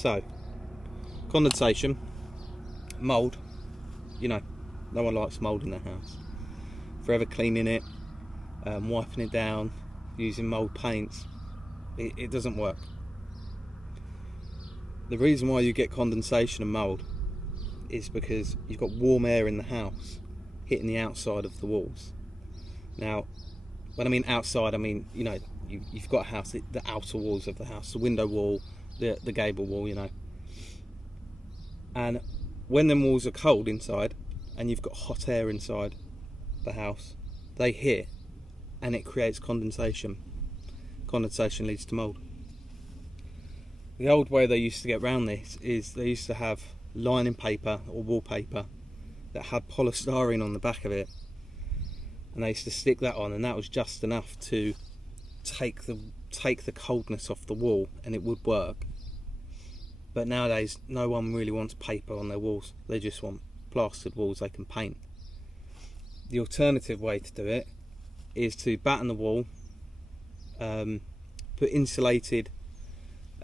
So, condensation, mould, you know, no one likes mould in their house. Forever cleaning it, wiping it down, using mould paints, it doesn't work. The reason why you get condensation and mould is because you've got warm air in the house hitting the outside of the walls. Now, when I mean outside, I mean, you know, you've got a house, the outer walls of the house, the window wall, the gable wall, you know. And when them walls are cold inside and you've got hot air inside the house, they hit and it creates condensation. Condensation leads to mould. The old way they used to get around this is they used to have lining paper or wallpaper that had polystyrene on the back of it, and they used to stick that on, and that was just enough to take the coldness off the wall, and it would work. But nowadays no one really wants paper on their walls, they just want plastered walls they can paint. The alternative way to do it is to batten the wall, put insulated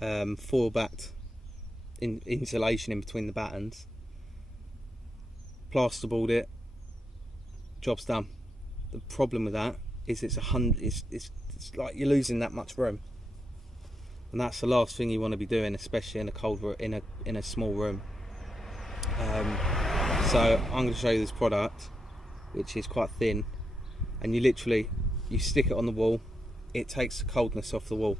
foil backed insulation in between the battens, plasterboard it, job's done. The problem with that is it's like you're losing that much room, and that's the last thing you want to be doing, especially in a cold room, in a small room. So I'm going to show you this product, which is quite thin, and you stick it on the wall, it takes the coldness off the wall.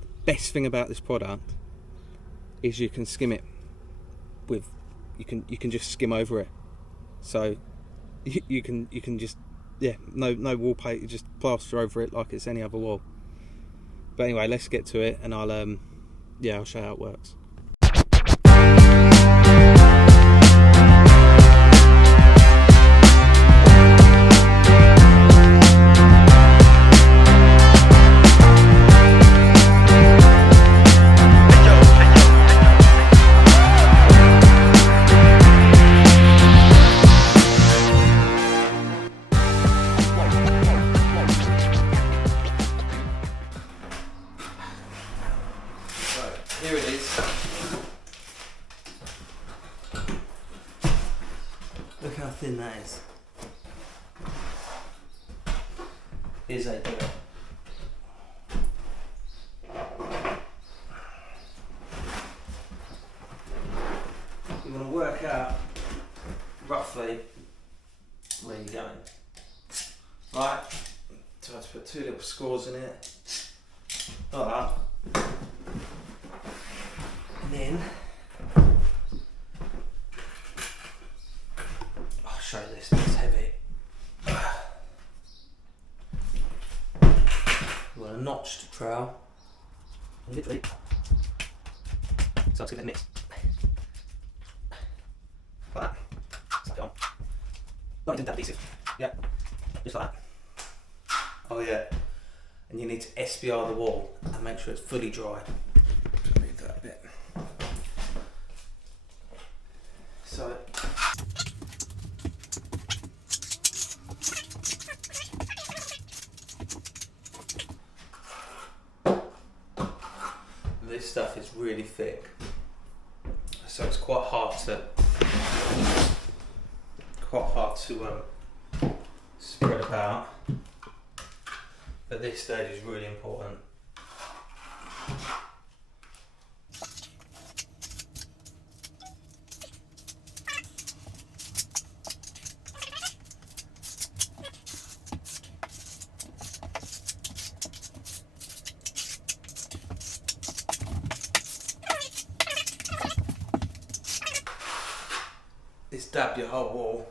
The best thing about this product is you can skim it with, you can just skim over it. So you can just, yeah, no wallpaper, just plaster over it like it's any other wall. But anyway, let's get to it, and I'll show you how it works. Here it is. Look how thin that is. Here's how you do it. You want to work out roughly where you're going. Right, so I have to put 2 little scores in it. Like that. And then I'll show you this, it's heavy. You want a notched trowel, literally, so it's going to mix. Like that. Slap it on. Not into adhesive. Yeah. Just like that. Oh yeah. And you need to SBR the wall and make sure it's fully dry. Move that a bit. So this stuff is really thick, so it's quite hard to spread about. But this stage is really important. It's dab your whole wall.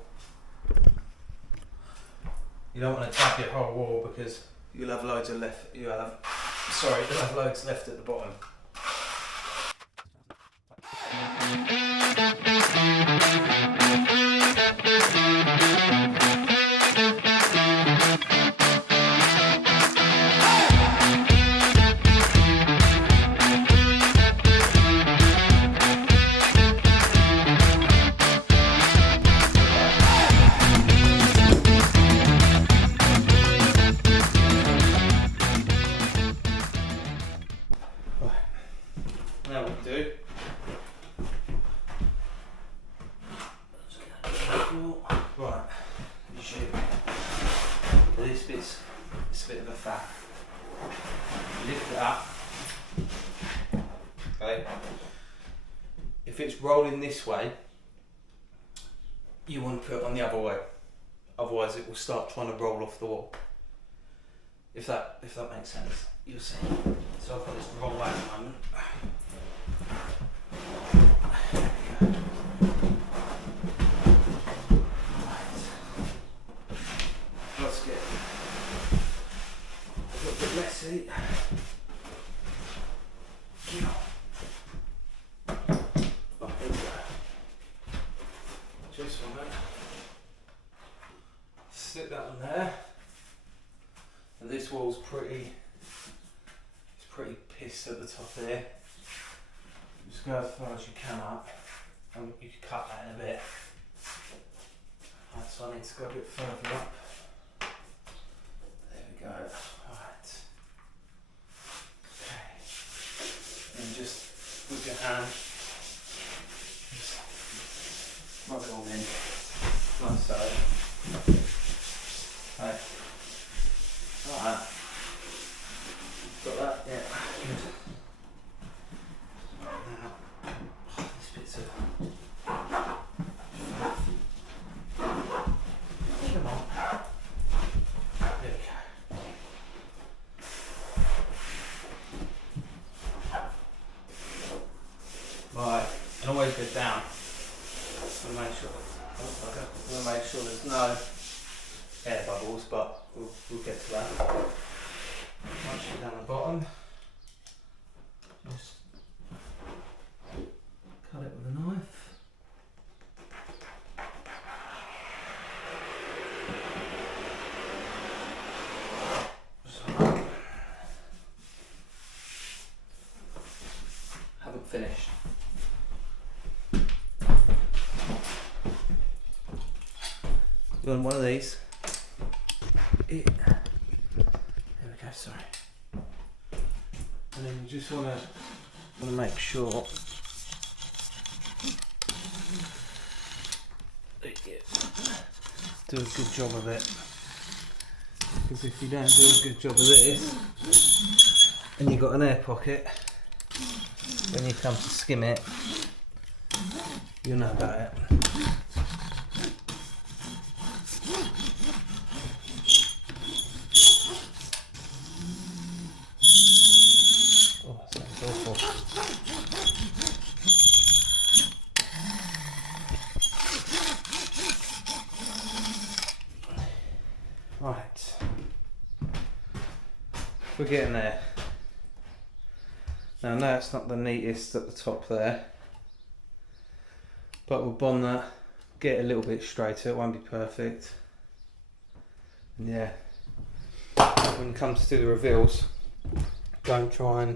You don't want to dab your whole wall because you'll have loads left at the bottom. okay? If it's rolling this way, you want to put it on the other way. Otherwise it will start trying to roll off the wall. If that makes sense, you'll see. So I've got this roll out at the moment. Let's get a little bit messy. Right, here we go. Just one minute. Stick that on there. And this wall's pretty pissed at the top here. Just go as far as you can up, and you can cut that in a bit. Right, so I need to go a bit further up. There we go. Right. Okay. And just with your hand, just rub it all in, like so. Okay. Alright. Got that? Yeah. Good. Now, this bit's of. Come on. There we go. Right, and always go down. I'm gonna make sure there's no air bubbles, but we'll get to that. Once you're down the bottom, just cut it with a knife. So, haven't finished. You want one of these? There we go, sorry. And then you just want to make sure that you do a good job of it. Because if you don't do a good job of this, and you've got an air pocket, when you come to skim it, you'll know about it. Right, we're getting there. Now, no, it's not the neatest at the top there, but we'll bond that, get it a little bit straighter. It won't be perfect. And yeah, when it comes to the reveals, don't try and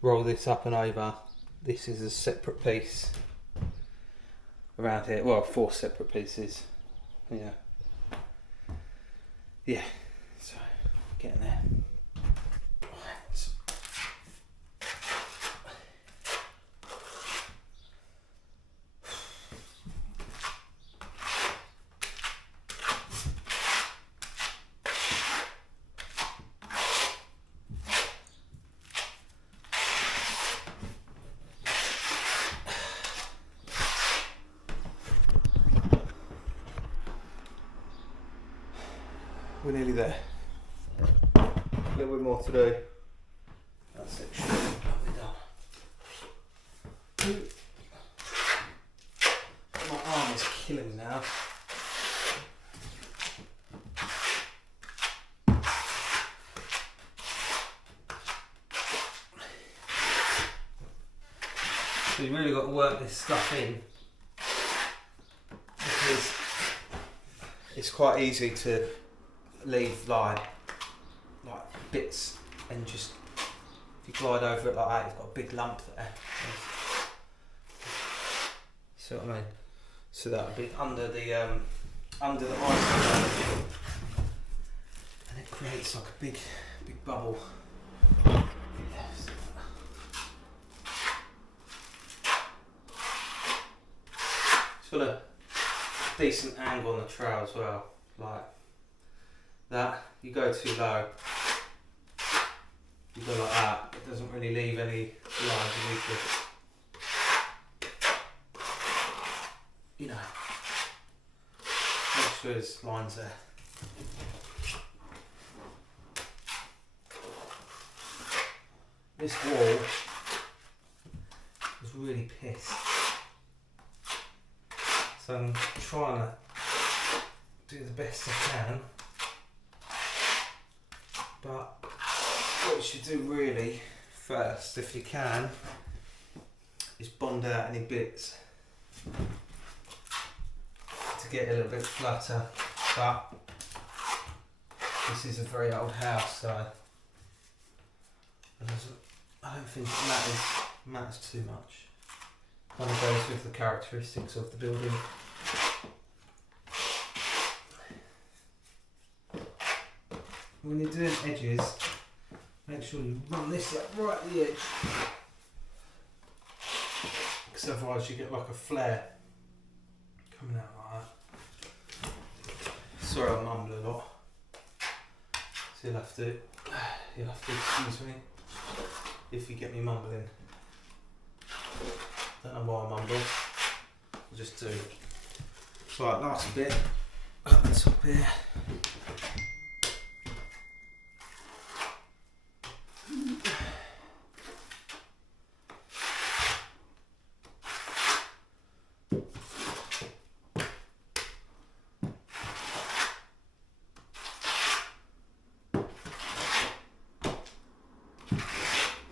roll this up and over. This is a separate piece around here. Well, 4 separate pieces. Yeah. Yeah, so getting there. Right. We're nearly there. A little bit more to do. That's it. We're done. My arm is killing me now. So you really got to work this stuff in, because it's quite easy to leave like bits, and just if you glide over it like that, you've got a big lump there. See what I mean? So that would be under the ice, and it creates like a big bubble. It's got a decent angle on the trowel as well, like that. You go too low, you go like that, it doesn't really leave any lines beneath it. those lines there. This wall is really pissed. So I'm trying to do the best I can. But what you should do really first, if you can, is bond out any bits to get a little bit flatter. But this is a very old house, so I don't think it matters too much. Kind of goes with the characteristics of the building. When you're doing edges, make sure you run this up right at the edge, because otherwise you get like a flare coming out like that. Sorry, I mumble a lot, so you'll have to excuse me if you get me mumbling. Don't know why I mumble, I'll just do. Right, last bit up the top here.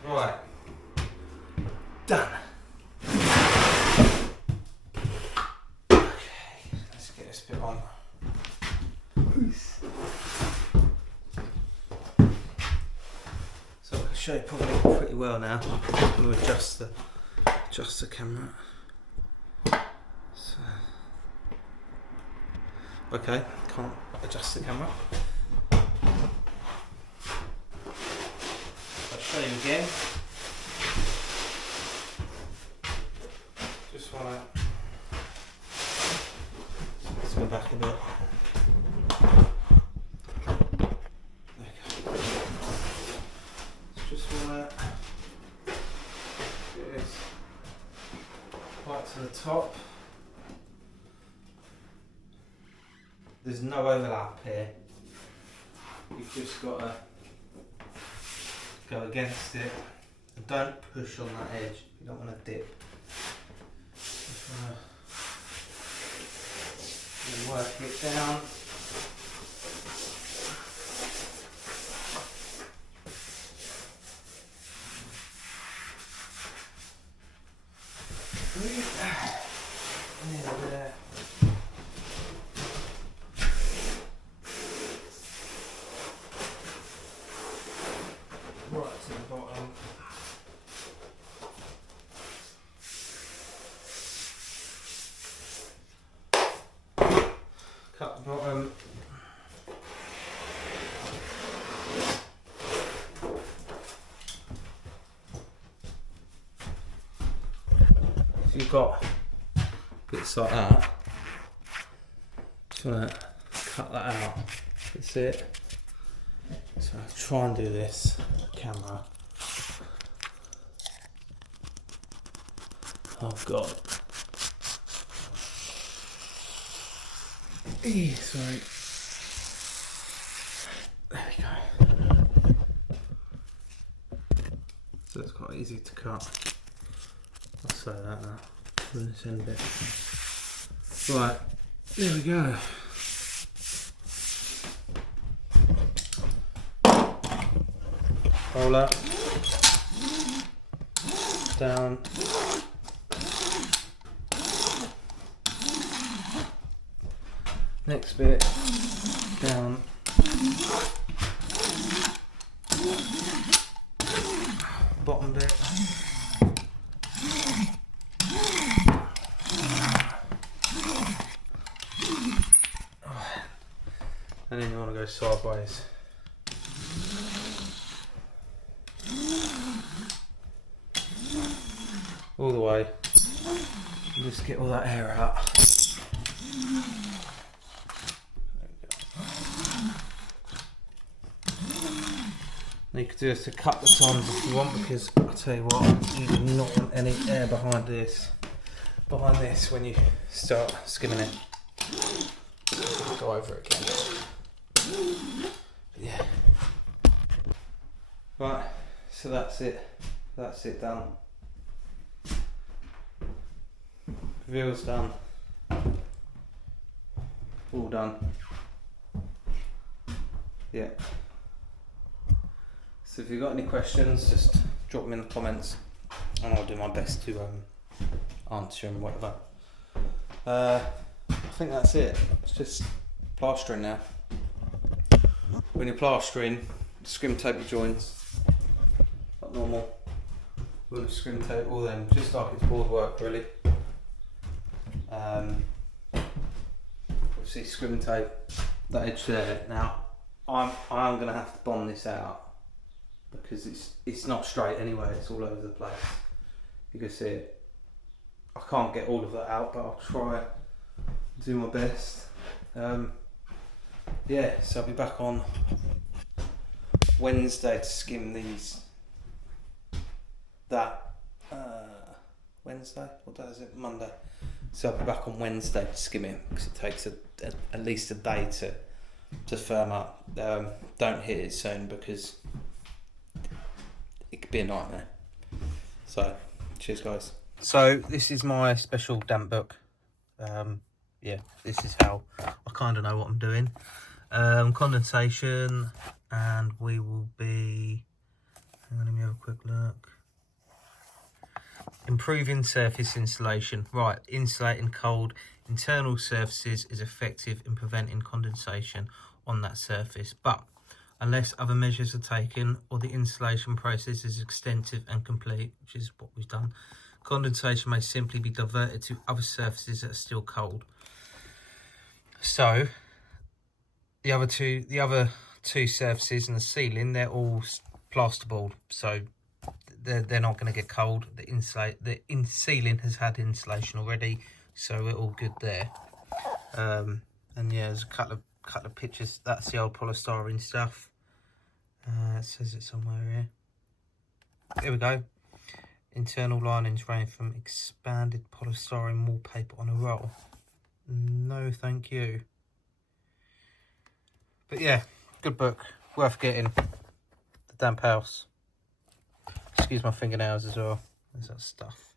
Right, done. Okay, let's get this bit on. So I can show you probably pretty well now. I'm going to adjust the camera. So, okay, can't adjust the camera. I'll show you again. Just want to, let's go back a bit. Okay. Just want to get this right to the top. There's no overlap here. You've just got to go against it and don't push on that edge. You don't want to dip. Just want to work it down. Nearly there. Right to the bottom. Cut the bottom. If you've got bits like that, just want to cut that out. That's it. So I'll try and do this camera. Oh God. Sorry. There we go. So it's quite easy to cut. I'll say that now. From this end bit. Right, there we go. Roll up, down, next bit, down, bottom bit, and then you want to go sideways. All the way, and just get all that air out. There we go. Now you could do this a couple of times if you want, because I'll tell you what, you do not want any air behind this when you start skimming it. Go over it again. Yeah. Right, so that's it. That's it done. Reveal's done. All done. Yeah. So if you've got any questions, just drop them in the comments and I'll do my best to answer them, whatever. I think that's it. It's just plastering now. When you're plastering, scrim tape your joints like normal. We'll scrim tape all them, just like it's board work really. Obviously scrim tape that edge there. Now I'm gonna have to bond this out because it's not straight anyway, it's all over the place. You can see it. I can't get all of that out, but I'll try to do my best. Yeah, so I'll be back on Wednesday to skim these. Wednesday? What day is it? Monday. So I'll be back on Wednesday to skim it because it takes at least a day to firm up. Don't hit it soon because it could be a nightmare. So, cheers guys. So this is my special damp book. Yeah, this is how I kind of know what I'm doing. Condensation, and we will be, hang on, let me have a quick look. Improving surface insulation. Right, insulating cold internal surfaces is effective in preventing condensation on that surface, but unless other measures are taken or the insulation process is extensive and complete, which is what we've done, condensation may simply be diverted to other surfaces that are still cold. So the other two surfaces and the ceiling, they're all plasterboard, so they're not going to get cold. The ceiling has had insulation already, so we're all good there. And yeah, there's a couple of pictures. That's the old polystyrene stuff. It says it somewhere here. Here we go. Internal linings range from expanded polystyrene wallpaper on a roll. No, thank you. But yeah, good book. Worth getting. The Damp House. Excuse my fingernails as well. There's that stuff.